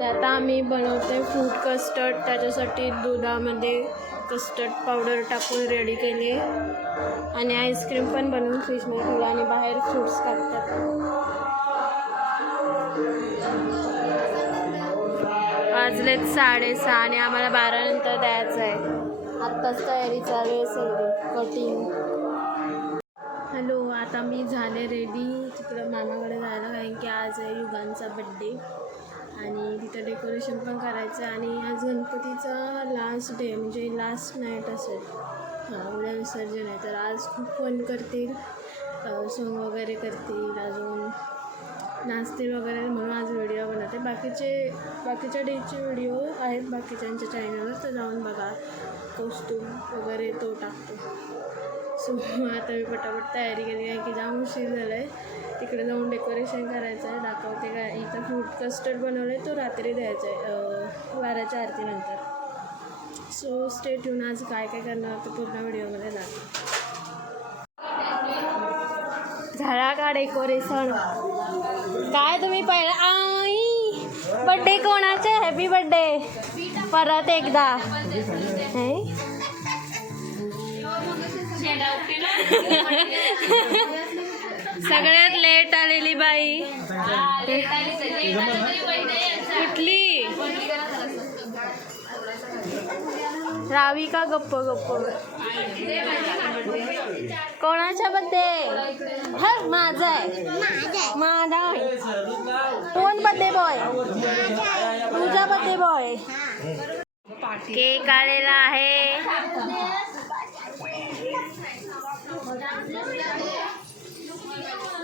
तर आता आम्ही बनवतोय फ्रूट कस्टर्ड. त्याच्यासाठी दुधामध्ये कस्टर्ड पावडर टाकून रेडी केली आहे आणि आईस्क्रीम पण बनवून फ्रीजमध्ये ठेवला आणि बाहेर फ्रूट्स कापतात. वाजलेत 6:30 आणि आम्हाला 12 नंतर द्यायचं आहे. आत्ताच तयारी चालू आहे सगळी कटिंग. हॅलो, आता मी झाले रेडी तिकडं मामाकडे जायला, कारण की आज आहे युगांचा बड्डे आणि तिथं डेकोरेशन पण करायचं आहे. आणि आज गणपतीचा लास्ट डे म्हणजे लास्ट नाईट असेल. उद्या विसर्जन आहे, तर आज खूप फन करतील, सॉंग वगैरे करतील, अजून नाचतील वगैरे, म्हणून आज व्हिडिओ बनवते. बाकीच्या डेचे व्हिडिओ आहेत बाकीच्यांच्या चॅनलवर, तर जाऊन बघा. कॉस्ट्यूम वगैरे तो टाकतो. सो आता मी पटापट तयारी केली आहे की जाम उशीर झाला आहे. तिकडे जाऊन डेकोरेशन करायचं आहे, दाखवते. काय इथं फ्रूट कस्टर्ड बनवलं आहे, तो रात्री द्यायचा आहे 12च्या आरतीनंतर. So stay tuned. आज काय काय करणार ते पूर्ण व्हिडिओमध्ये दाखव. झाला का डेकोरेशन? काय तुम्ही पहिला आई बड्डे कोणाचे? हॅपी बड्डे परत एकदा. सगळ्यात लेट आलेली बाई कुठली? राविका गप्प गप्प. कोणाचा बड्डे? माझा आहे. माझा आहे. कोण बड्डे बॉय? तुझा बड्डे बॉय. केक आलेला आहे.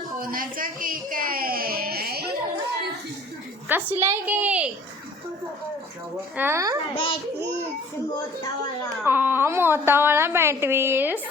कोणाचा केक आहे? कसला आहे केक? मोठावाला बॅटवीस.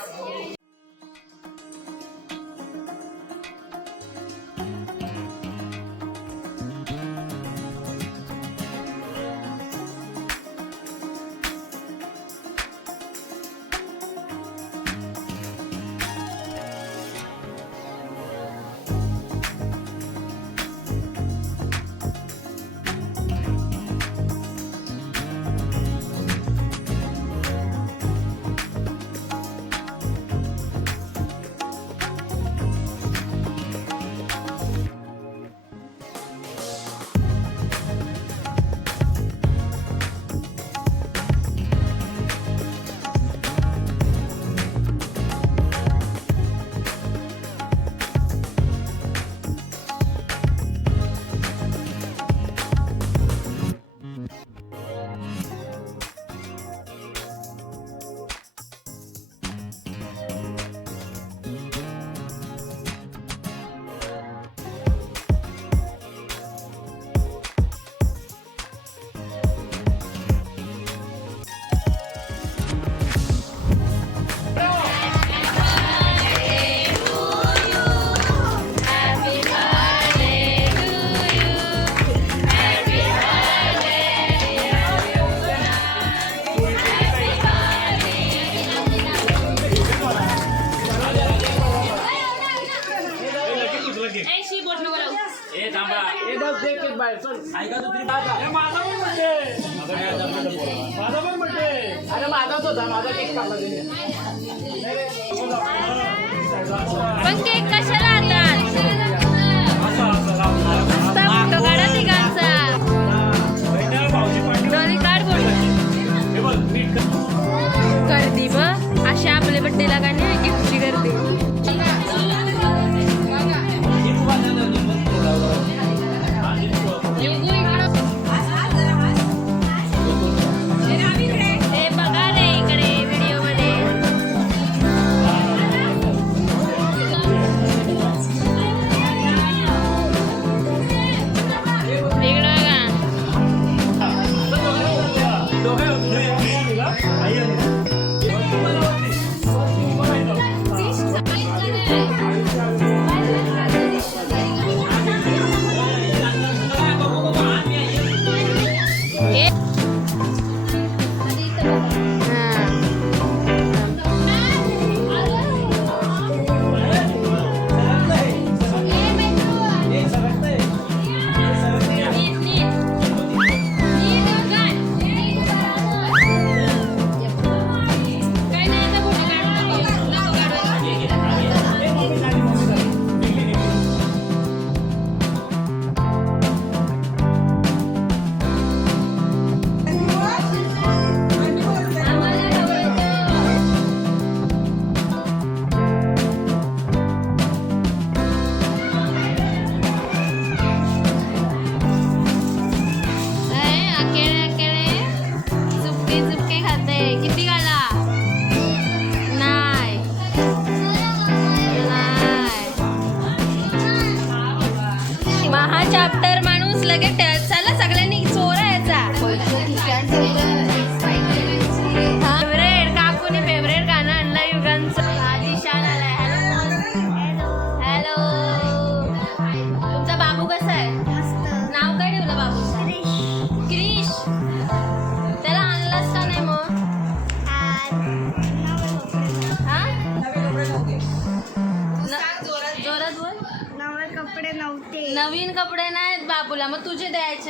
पण केक कशाला आणतात? नुसता फोटो काढा तिघांचा. दोन्ही काढ फोटो. गर्दी बघ अशी आपल्या बड्डेला का नाही गिफ्टची गर्दी.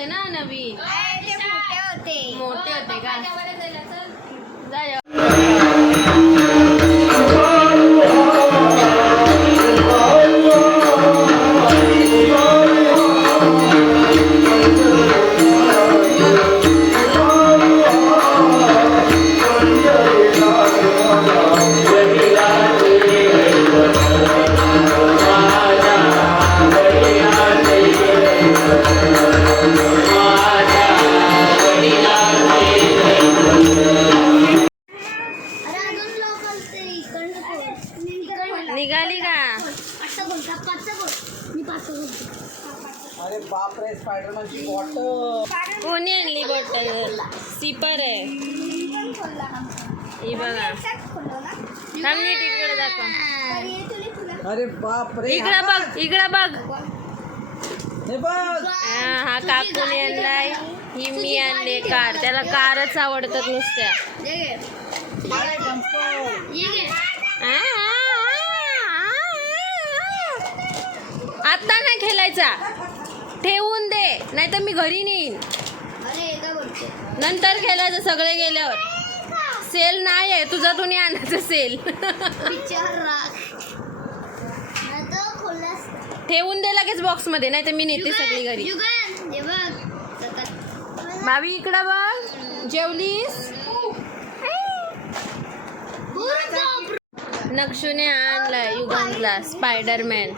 आहे ना नवीन. ते मोठे होते. मोठे होते का? जा. निघाली का? अरे बापरे स्पायडरमॅनची बॉटल. कोणी आणली बॉटल? सिपर आहे ही बघा. थांब नीट इकडे दाखव. अरे बापरे. इकडं बघ, इकडं बघ. हे बघ. हा काकूने आणलाय, ही मी आणले कार. त्याला कारच आवडतात नुसत्या. आता नाही खेळायचा, ठेवून दे, नाही तर मी घरी नेईन. नंतर खेळायचं सगळे गेल्यावर. सेल नाही आहे तुझा, तुम्ही आणायचं सेल. ठेवून दे लगेच बॉक्स मध्ये, नाही तर मी नेते सगळी घरी. भाभी इकडं बघ. जेवलीस? नक्षूने आणलाय युगांतला स्पायडरमॅन.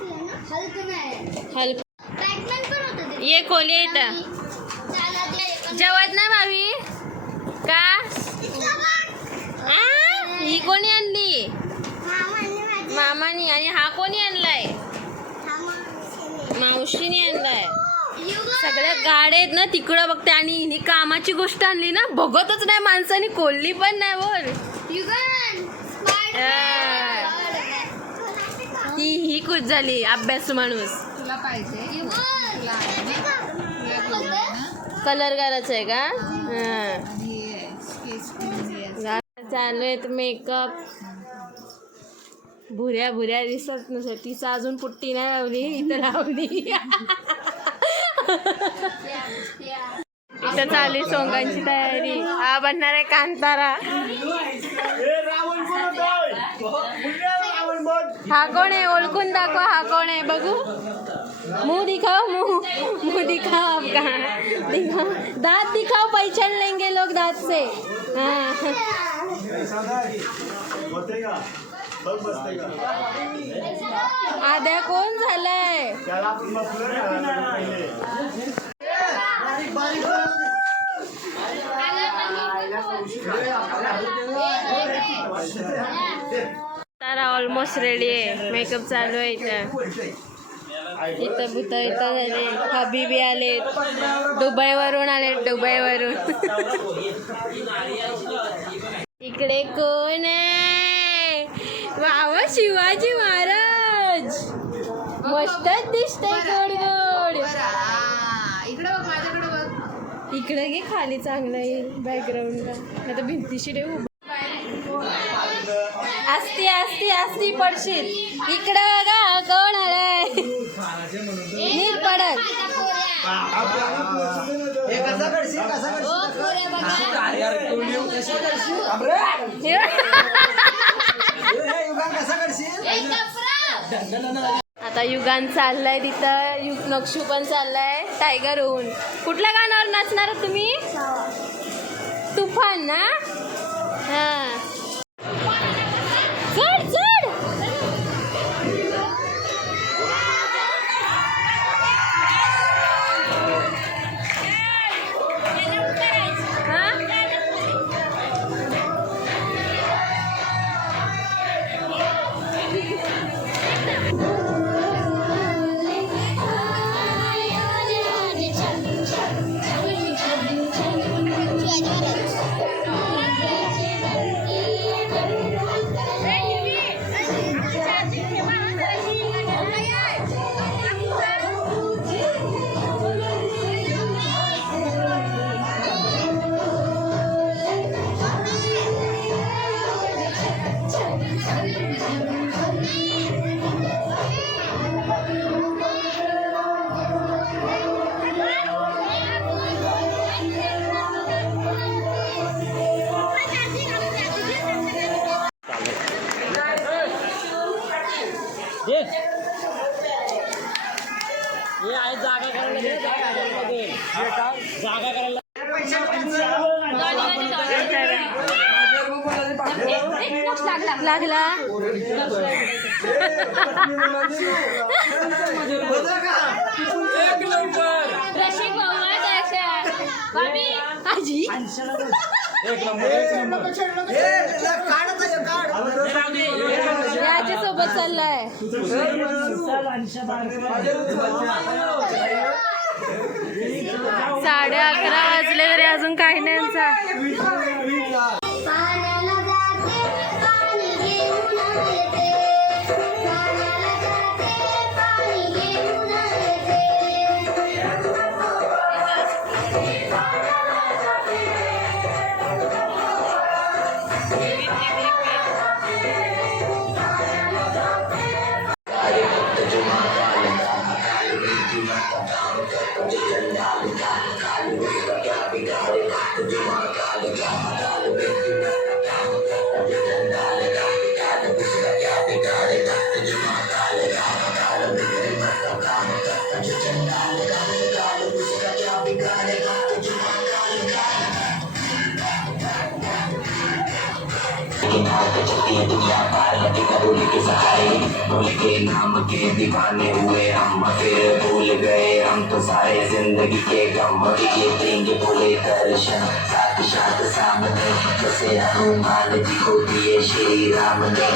हल्क. ये खोले इथं. जेवत ना भाभी का? ही कोणी आणली? मामानी. आणि हा कोणी आणलाय? मावशीने आणलाय. सगळ्या गाड्या आहेत ना तिकडं बघते. आणि हिने कामाची गोष्ट आणली ना, बघतच नाही माणसानी, खोलली पण नाही. बोल ही खुश झाली अभ्यास माणूस. तुला पाहिजे कलर करायचा आहे का? हा. चालू आहेत मेकअप. भुऱ्या भुऱ्या दिसत नसेल. तिचं अजून पुट्टी नाही लावली, इथं लावली. इथं चालली सोंगांची तयारी. हा बनणार आहे कांतारा. हा कोण आहे? ओळखून दाखवा. हा कोण आहे बघू. मुंह दिखाओ, मुंह दिखाओ आपका. दिखाओ, दांत दिखाओ, पहचान लेंगे लोग दांत से. हाँ. आद्या कोण झालाय? तारा ऑलमोस्ट रेडी आहे. मेकअप चालू आहे इथं. इथं भूत इथं झाले. हबीबी आले, दुबईवरून आले, दुबईवरून. इकडे कोण आहे? वाव शिवाजी महाराज. मस्तच दिसतंय गोड गोड. इकडे बघ, माझ्याकडे बघ. इकडे घे खाली, चांगलं येईल बॅकग्राऊंडला. आता भिंतीशी देऊ. असती असती असती पडशील. इकडे बघा कोण आलाय. नीट पडत. आता युगान चाललाय तिथं. नक्षू पण चाललाय टायगर होऊन. कुठल्या गाण्यावर नाचणार तुम्ही? तुफान ना? हा. चढ चढ. लागला आजी याच्या सोबत चाललाय. साडे 11 वाजले तरी अजून काही नाही यांचा. दुनिया पार रोल के सहारे रोल के नाम के दीवाने हुए हम फिर भूल गए हम तो सारे जिंदगी के गम ये देंगे बोले दर्शन साथ साथ सामने जैसे हनुमान जी को दिए श्री राम ने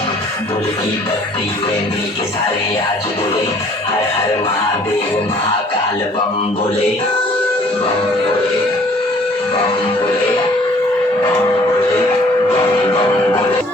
बोले की भक्ति में मिल के सारे आज बोले हर हर महादेव महाकाल बम बोले बम बोले बम बोले बम बोले बम बम बोले.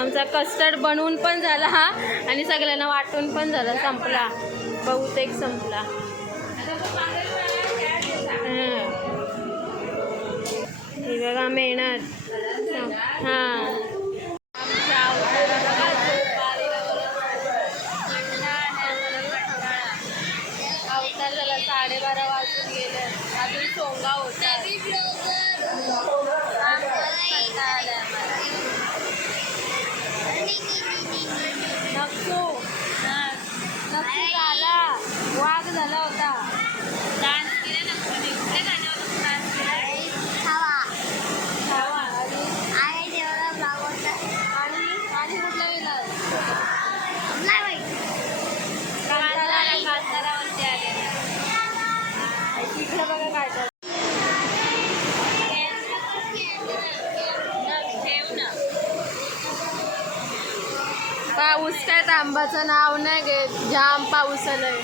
आमचा कस्टर्ड बनवून पण झाला हा आणि सगळ्यांना वाटून पण झाला, संपला बहुतेक संपला. गेले अजून सोंगा होता नक्सू नक्सू झाला वाघ झाला होता डान्स केला नक्सूने कुठल्या गाण्यावर डान्स केला छावा आणि कुठला गेला कांतारावरती आले तिकडे बघा काय ठेव ना पाऊस काय तांबाचं नाव नाही घेत जाम पाऊस आलाय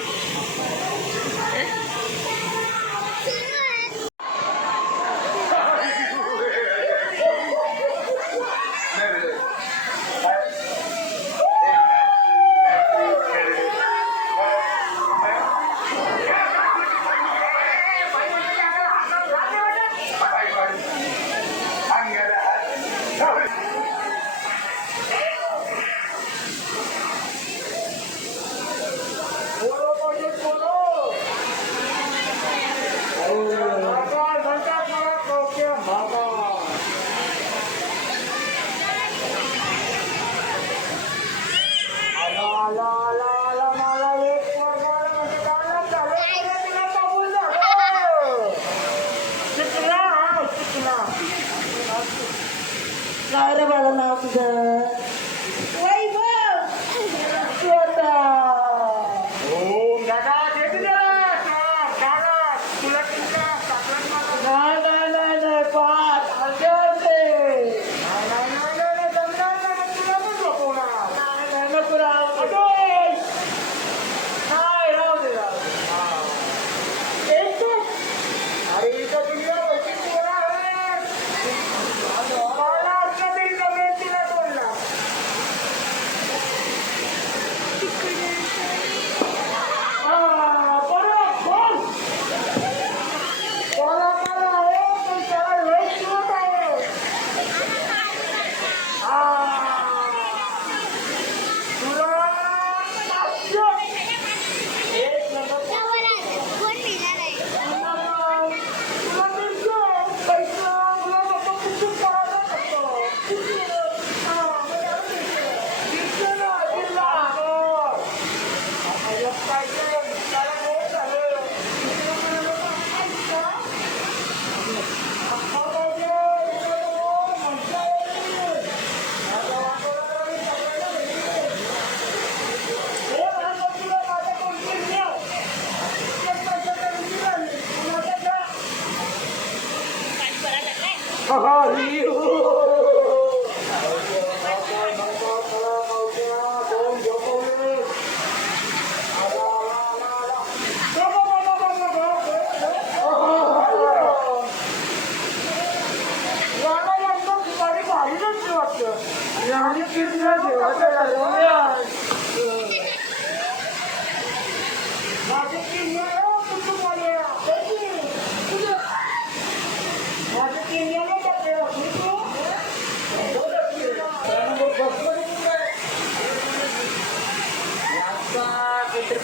काय रे बाळा नाव तुझं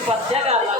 पत्त्या घाला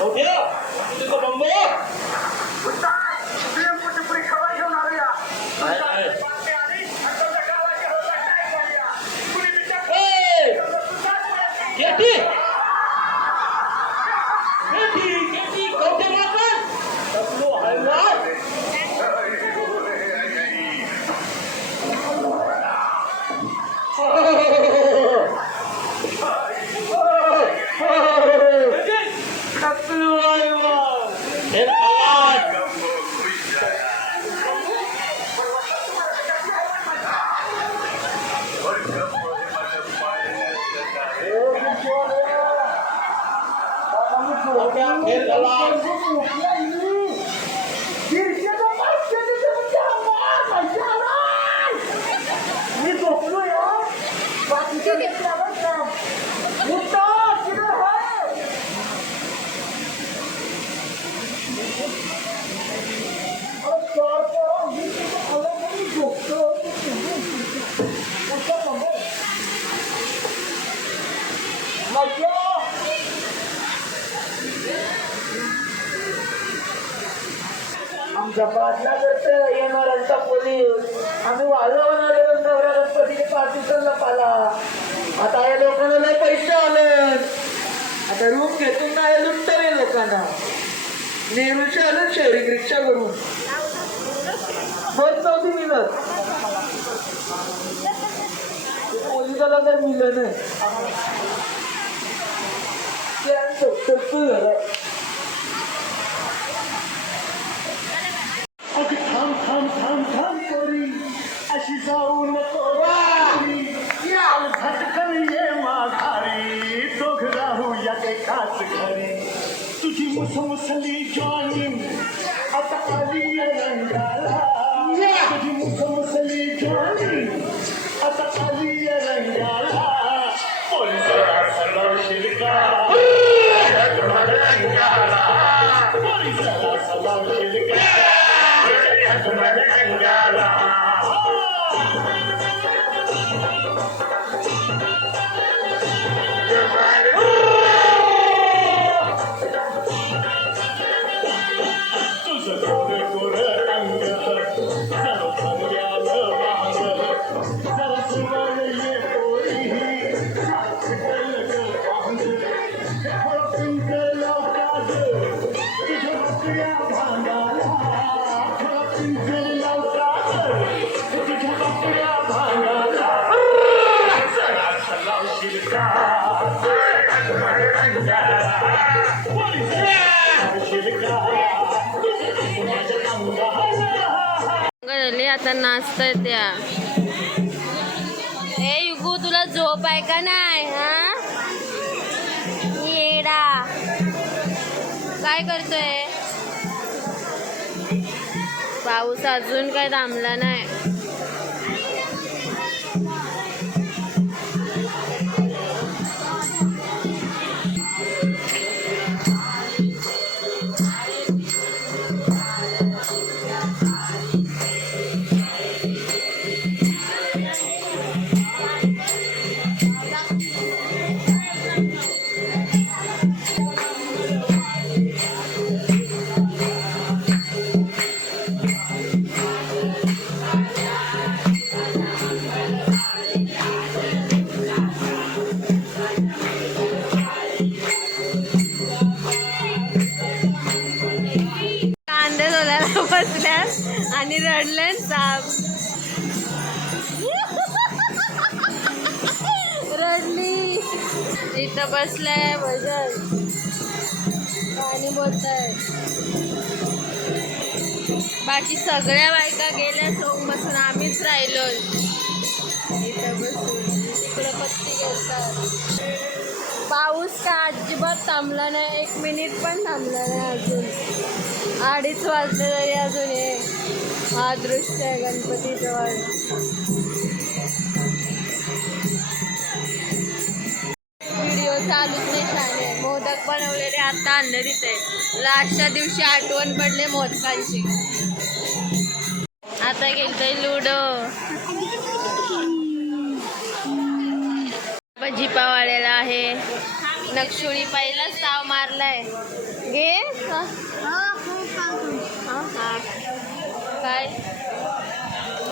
हो गया तुझको बम्बो मी झोपलोय हो. बाकीच्या गोष्टी आवडतात. उठा, किधर है? अरे चार पोरं, मी तुझं आलं म्हणून झोपतो. उठा बाबा. मज्जा. आमचा बातला करतं येणाऱ्यांचा पोलीस. आम्ही वाजवून आलेलो नवरा गणपतीने पार्टिशनला पाला. आता या लोकांना लय पैसे आले. आता रूम घेतून ना हे लुटतले लोकांना. नेहरूचे आले शेअरिंग रिक्षा करून. बस नव्हती मिळत. पोलिसाला तर मिळलं नाही. थांब थांब थांब थांब पोरी, अशी जाऊ नको वारी. याल झटकन ये माघारी, दोघ राहूया एकाच घरी. तुझी मुसमुसली जॉनी आता आली रंगाला. तुझी मुसमुसली जॉनी आता आली रंगाला. पोलिसाला सलावशील का? रंगाला. पोलिसाला सलावशील का? आता नाचताय त्या. ए युगू, तुला झोप आहे का नाही? हा येडा काय करतोय? पाऊस अजून काय थांबला नाही. बसल्यात आणि रडलं साप. रडली. इथं बसलाय भजन आणि बोलताय. बाकी सगळ्या बायका गेल्या सोंग बसून आम्हीच राहिलो इथं बसून. तिकडं पत्ती घेतात. पाऊस का अजिबात थांबला नाही. 1 मिनिट पण थांबला नाही अजून. 2:30 वाजले तरी अजून हे हा दृश्य आहे गणपतीजवळ. व्हिडिओ चालूच नाही छान. मोदक बनवलेले आता आणले तिथे. लास्टच्या दिवशी आठवण पडले मोदकांची. आता गेलतोय लुडो. झिपावाळ्याला आहे. नक्षुळी पहिलाच ताव मारलाय. घे काय म